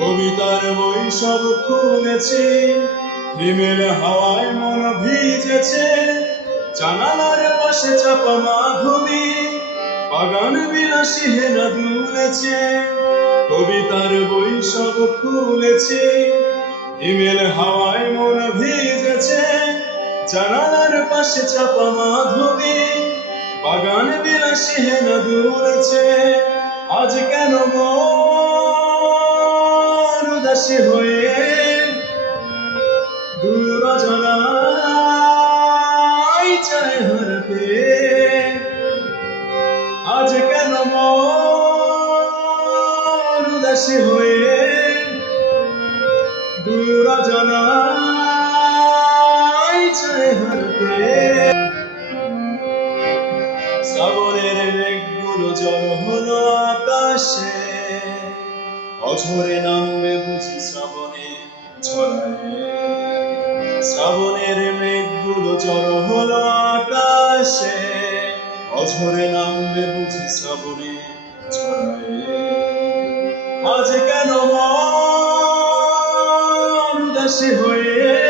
কবিতার বই সব খুলেছি, হিমেল হাওয়ায় মন ভিজেছে। জানালার পাশে চাপা মাধবী, বাগান বিলাসী হেনা দুলেছে। কবিতার বই সব খুলেছি, হিমেল হাওয়ায় মন ভিজেছে। জানালার পাশে চাপা মাধবী, বাগান বিলাসী হেনা দুলেছে। আজ কেন মন উদাসী হয়ে দূর অজানায় চায় হারাতে? আজ কেন মন উদাসী হয়ে দূর অজানায় চায় হারাতে? শ্রাবণের মেঘগুলো জড়ো হলো আকাশে, অঝরে নামবে বুঝি শ্রাবণে ছড়ায়। শ্রাবণের মেঘগুলো জড়ো হলো আকাশে, অঝরে নামবে বুঝি শ্রাবণে ছড়ায়। আজ কেন মন উদাসী হয়ে